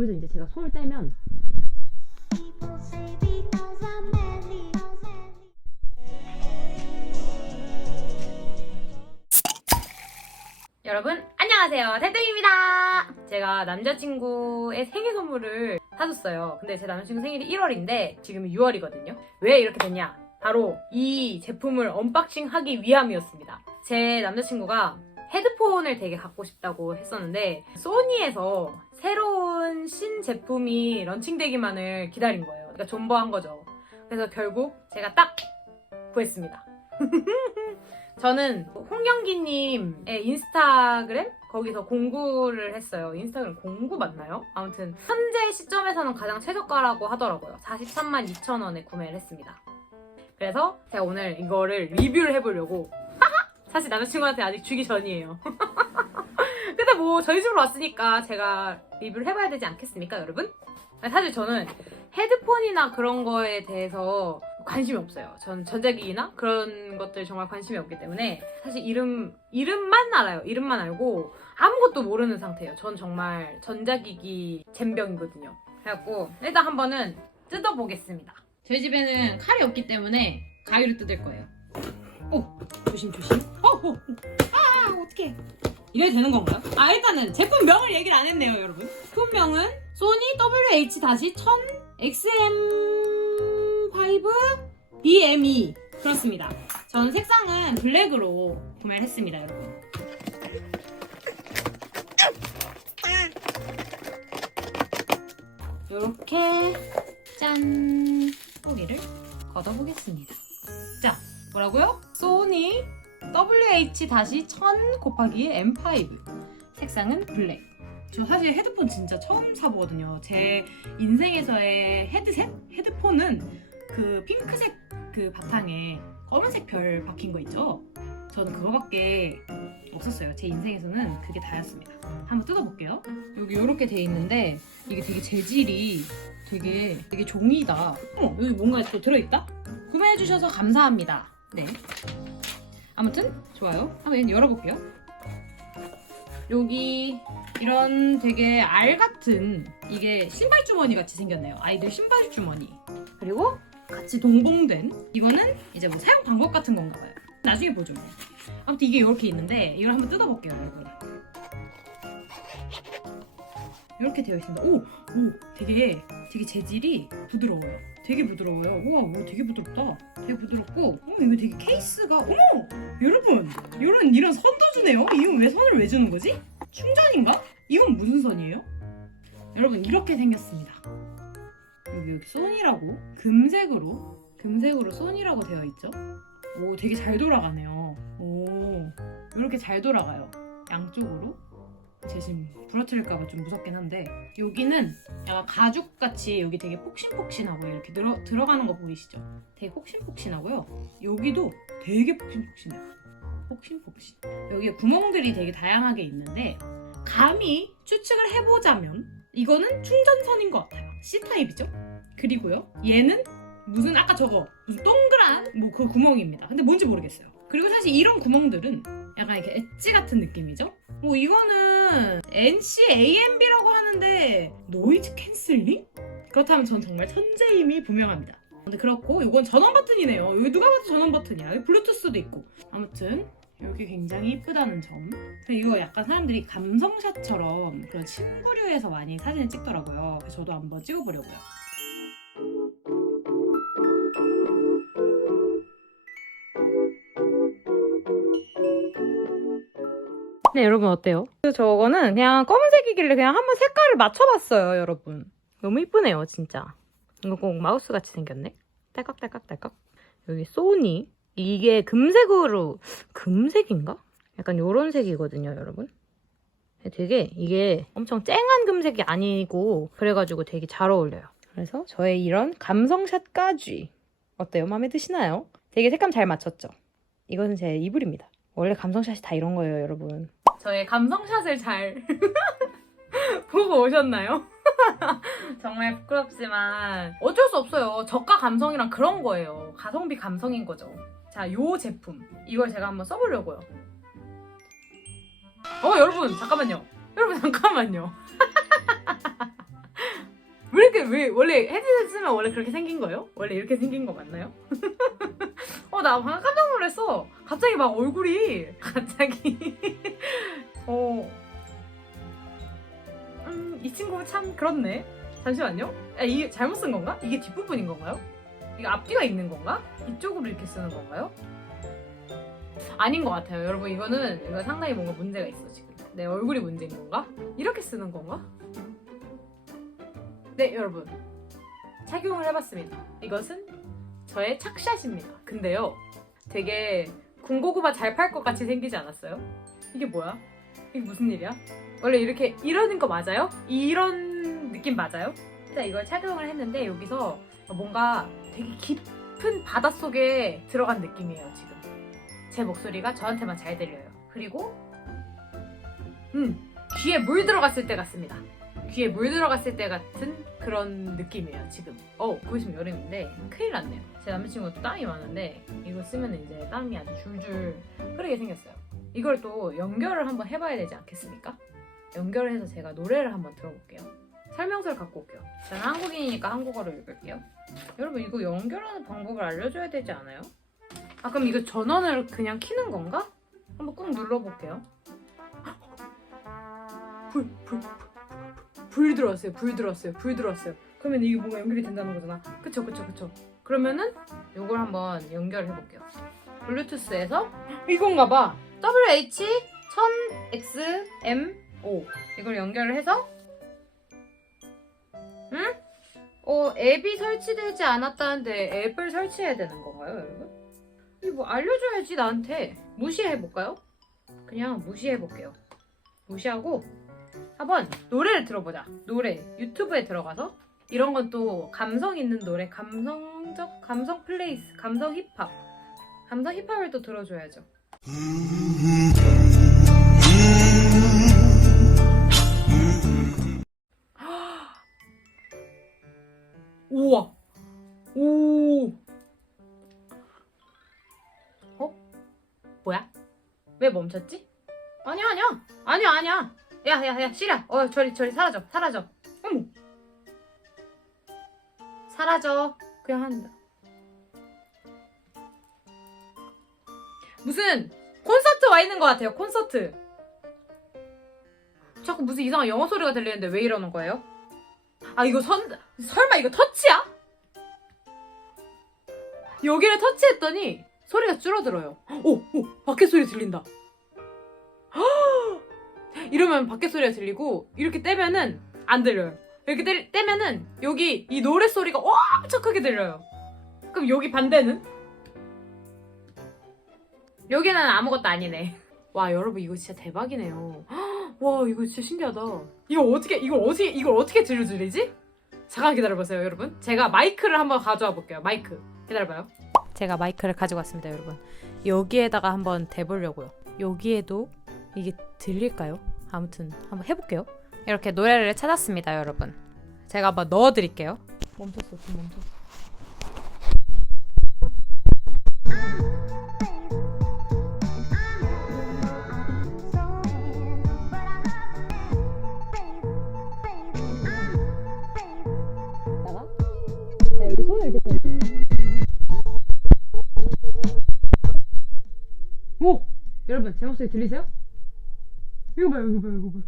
여기서 이제 제가 손을 떼면 여러분 안녕하세요. 태땡입니다. 제가 남자친구의 생일 선물을 사줬어요. 근데 제 남자친구 생일이 1월인데 지금이 6월이거든요. 왜 이렇게 됐냐? 바로 이 제품을 언박싱 하기 위함이었습니다. 제 남자친구가 헤드폰을 되게 갖고 싶다고 했었는데 소니에서 새로운 신 제품이 런칭되기만을 기다린 거예요 그러니까 존버한 거죠 그래서 결국 제가 딱 구했습니다 저는 홍경기님의 인스타그램 거기서 공구를 했어요. 인스타그램 공구 맞나요? 아무튼 현재 시점에서는 가장 최저가라고 하더라고요. 43만 2천 원에 구매를 했습니다. 그래서 제가 오늘 이거를 리뷰를 해보려고 사실 남자친구한테 아직 주기 전이에요. 근데 뭐 저희 집으로 왔으니까 제가 리뷰를 해봐야 되지 않겠습니까, 여러분? 사실 저는 헤드폰이나 그런 거에 대해서 관심이 없어요. 전 전자기기나 그런 것들 정말 관심이 없기 때문에 사실 이름 이름만 알아요. 이름만 알고 아무것도 모르는 상태예요. 전 정말 전자기기 잼병이거든요. 그래갖고 일단 한번은 뜯어보겠습니다. 저희 집에는 칼이 없기 때문에 가위로 뜯을 거예요. 오 조심 조심. 어, 어, 어. 아 어떡해. 이래도 되는 건가요? 아 일단은 제품명을 얘기를 안 했네요 여러분 제품명은 소니 WH-1000 XM5 BME 그렇습니다 저는 색상은 블랙으로 구매를 했습니다 여러분 이렇게 짠 소리를 걷어보겠습니다 자 뭐라고요? 소니 WH-1000 곱하기 M5 색상은 블랙 저 사실 헤드폰 진짜 처음 사보거든요 제 인생에서의 헤드셋? 헤드폰은 그 핑크색 그 바탕에 검은색 별 박힌 거 있죠? 저는 그거밖에 없었어요 제 인생에서는 그게 다였습니다 한번 뜯어볼게요 여기 이렇게 돼 있는데 이게 되게 재질이 되게 되게 종이다 어머 여기 뭔가 또 들어있다? 구매해주셔서 감사합니다 네 아무튼 좋아요. 한번 열어볼게요. 여기 이런 되게 알 같은 이게 신발 주머니 같이 생겼네요. 아이들 신발 주머니. 그리고 같이 동봉된 이거는 이제 뭐 사용 방법 같은 건가 봐요. 나중에 보죠. 뭐. 아무튼 이게 이렇게 있는데 이걸 한번 뜯어볼게요, 여러분. 이렇게 되어 있습니다. 오, 오, 되게 되게 재질이 부드러워요. 되게 부드러워요. 우와, 오, 되게 부드럽다. 되게 부드럽고, 어, 이거 되게 케이스가, 어머, 여러분, 이런 이런 선도 주네요. 이건 왜 선을 왜 주는 거지? 충전인가? 이건 무슨 선이에요? 여러분 이렇게 생겼습니다. 여기 여기 소니라고 금색으로 금색으로 소니라고 되어 있죠. 오, 되게 잘 돌아가네요. 오, 이렇게 잘 돌아가요. 양쪽으로. 제 지금 부러뜨릴까봐 좀 무섭긴 한데 여기는 약간 가죽같이 여기 되게 폭신폭신하고 이렇게 들어, 들어가는 거 보이시죠? 되게 폭신폭신하고요. 여기도 되게 폭신폭신해요. 폭신폭신. 여기에 구멍들이 되게 다양하게 있는데 감히 추측을 해보자면 이거는 충전선인 것 같아요. C타입이죠? 그리고요. 얘는 무슨 아까 저거 무슨 동그란 뭐 그 구멍입니다. 근데 뭔지 모르겠어요. 그리고 사실 이런 구멍들은 약간 이렇게 엣지 같은 느낌이죠? 뭐 이거는 NCAMB라고 하는데 노이즈 캔슬링? 그렇다면 전 정말 천재임이 분명합니다. 근데 그렇고 이건 전원 버튼이네요. 여기 누가 봐도 전원 버튼이야. 여기 블루투스도 있고. 아무튼 여기 굉장히 이쁘다는 점. 이거 약간 사람들이 감성샷처럼 그런 친구류에서 많이 사진을 찍더라고요. 그래서 저도 한번 찍어보려고요. 네, 여러분 어때요? 저거는 그냥 검은색이길래 그냥 한번 색깔을 맞춰봤어요, 여러분. 너무 이쁘네요, 진짜. 이거 꼭 마우스 같이 생겼네. 딸깍딸깍딸깍. 여기 소니. 이게 금색으로 금색인가? 약간 요런 색이거든요, 여러분. 되게 이게 엄청 쨍한 금색이 아니고 그래가지고 되게 잘 어울려요. 그래서 저의 이런 감성샷까지 어때요? 마음에 드시나요? 되게 색감 잘 맞췄죠? 이거는 제 이불입니다. 원래 감성샷이 다 이런 거예요, 여러분. 저의 감성샷을 잘 보고 오셨나요? 정말 부끄럽지만 어쩔 수 없어요. 저가 감성이랑 그런 거예요. 가성비 감성인 거죠. 자, 요 제품 이걸 제가 한번 써보려고요. 어, 여러분 잠깐만요. 여러분 잠깐만요. 헤드셋 왜 원래 헤드셋 쓰면 원래 그렇게 생긴 거예요? 원래 이렇게 생긴 거 맞나요? 어 나 방금 깜짝 놀랐어. 갑자기 막 얼굴이 갑자기 어. 음, 이 친구 참 그렇네. 잠시만요. 야, 이게 잘못 쓴 건가? 이게 뒷부분인 건가요? 이게 앞뒤가 있는 건가? 이쪽으로 이렇게 쓰는 건가요? 아닌 것 같아요. 여러분, 이거는 이거 상당히 뭔가 문제가 있어, 지금. 내 얼굴이 문제인 건가? 이렇게 쓰는 건가? 네, 여러분. 착용을 해봤습니다. 이것은 저의 착샷입니다. 근데요, 되게 군고구마 잘 팔 것 같이 생기지 않았어요? 이게 뭐야? 이게 무슨 일이야? 원래 이렇게 이러는 거 맞아요? 이런 느낌 맞아요? 진짜 이걸 착용을 했는데 여기서 뭔가 되게 깊은 바닷속에 들어간 느낌이에요, 지금. 제 목소리가 저한테만 잘 들려요. 그리고 음, 귀에 물 들어갔을 때 같습니다. 귀에 물 들어갔을 때 같은 그런 느낌이에요, 지금. 어, 보시면 여름인데 큰일 났네요. 제 남자친구도 땀이 많은데 이거 쓰면 이제 땀이 아주 줄줄 흐르게 생겼어요. 이걸 또 연결을 한번 해봐야 되지 않겠습니까? 연결을 해서 제가 노래를 한번 들어볼게요. 설명서를 갖고 올게요. 저는 한국인이니까 한국어로 읽을게요. 여러분 이거 연결하는 방법을 알려줘야 되지 않아요? 아 그럼 이거 전원을 그냥 키는 건가? 한번 꾹 눌러볼게요. 불, 불, 불, 불 들어왔어요. 불 들어왔어요. 불 들어왔어요. 그러면 이게 뭔가 연결이 된다는 거잖아. 그쵸, 그쵸, 그쵸. 그러면은 이걸 한번 연결해 볼게요. 블루투스에서 이건가 봐. WH1000XM5 이걸 연결을 해서 응? 어, 앱이 설치되지 않았다는데 앱을 설치해야 되는 건가요, 여러분? 이거 뭐 알려줘야지 나한테 무시해 볼까요? 그냥 무시해 볼게요. 무시하고 한번 노래를 들어보자. 노래 유튜브에 들어가서 이런 건 또 감성 있는 노래, 감성적 감성 플레이스, 감성 힙합, 감성 힙합을 또 들어줘야죠. 우와, 오, 어? 뭐야? 왜 멈췄지? 아니야, 아니야, 아니야, 아니야. 야, 야, 야, 시라. 어, 저리, 저리 사라져, 사라져. 어머. 사라져. 그냥 한다. 무슨 콘서트 와 있는 것 같아요. 콘서트. 자꾸 무슨 이상한 영어 소리가 들리는데 왜 이러는 거예요? 아 이거 선 설마 이거 터치야? 여기를 터치했더니 소리가 줄어들어요. 오, 오, 밖에 소리 들린다. 이러면 밖에 소리가 들리고 이렇게 떼면은 안 들려요. 이렇게 떼, 떼면은 여기 이 노래 소리가 엄청 크게 들려요. 그럼 여기 반대는? 여기는 아무것도 아니네. 와 여러분 이거 진짜 대박이네요. 와 이거 진짜 신기하다. 이거 어떻게 이걸 어떻게 이걸 어떻게 들려드리지? 잠깐 기다려보세요 여러분. 제가 마이크를 한번 가져와 볼게요. 마이크 기다려봐요. 제가 마이크를 가지고 왔습니다 여러분. 여기에다가 한번 대보려고요. 여기에도 이게 들릴까요? 아무튼 한번 해볼게요. 이렇게 노래를 찾았습니다 여러분. 제가 한번 넣어드릴게요. 멈췄어 좀 멈췄어. 오 여러분 제 목소리 들리세요? 이거 봐요 이거 봐요 이거 봐요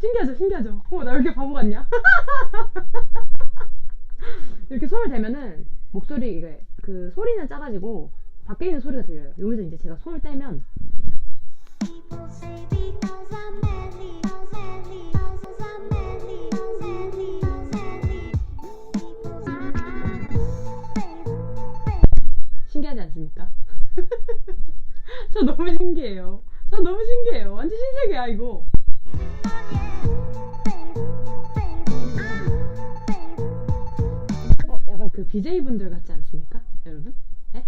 신기하죠 신기하죠? 어나 왜 이렇게 바보 같냐? 이렇게 손을 대면은 목소리 이게 그 소리는 작아지고 밖에 있는 소리가 들려요. 여기서 이제 제가 손을 떼면 신기하지 않습니까? 저 너무 신기해요 저 너무 신기해요. 완전 신세계야 이거. 어 약간 그 BJ 분들 같지 않습니까? 여러분? 예?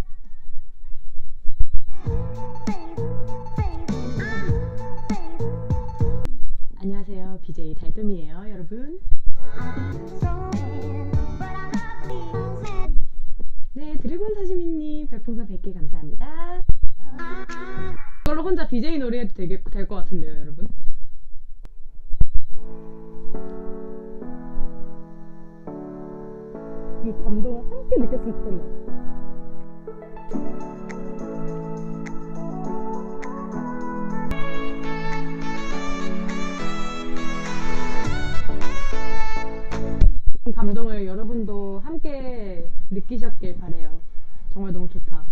안녕하세요. BJ 달돔이에요 여러분 혼자 BJ 놀이 해도 되게 될 것 같은데요 여러분 이 감동을 함께 느꼈으면 좋겠네요. 이 감동을 여러분도 함께 느끼셨길 바래요. 정말 너무 좋다.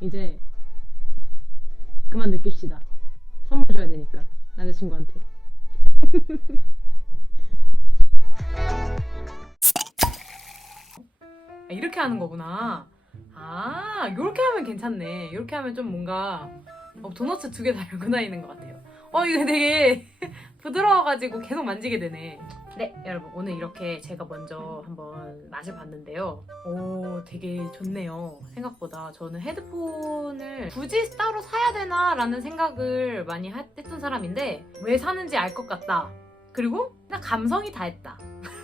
이제 그만 느낍시다. 선물 줘야 되니까 남자친구한테. 아, 이렇게 하는 거구나. 아, 이렇게 하면 괜찮네. 이렇게 하면 좀 뭔가 어, 도너츠 두개다 연근화 있는 것 같아요. 어, 이거 되게 부드러워가지고 계속 만지게 되네. 네, 여러분 오늘 이렇게 제가 먼저 한번 맛을 봤는데요. 오, 되게 좋네요. 생각보다 저는 헤드폰을 굳이 따로 사야 되나 라는 생각을 많이 하- 했던 사람인데 왜 사는지 알 것 같다. 그리고 그냥 감성이 다 했다.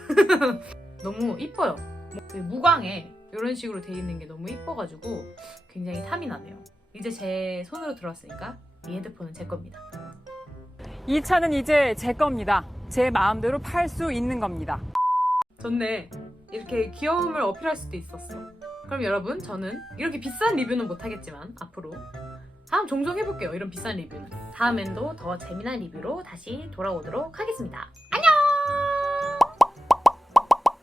너무 이뻐요. 그 무광에 이런 식으로 돼 있는 게 너무 이뻐가지고 굉장히 탐이 나네요. 이제 제 손으로 들어왔으니까 이 헤드폰은 제 겁니다. 이 차는 이제 제 겁니다. 제 마음대로 팔 수 있는 겁니다. 좋네. 이렇게 귀여움을 어필할 수도 있었어. 그럼 여러분, 저는 이렇게 비싼 리뷰는 못하겠지만 앞으로 다음 종종 해볼게요. 이런 비싼 리뷰는. 다음엔도 더 재미난 리뷰로 다시 돌아오도록 하겠습니다.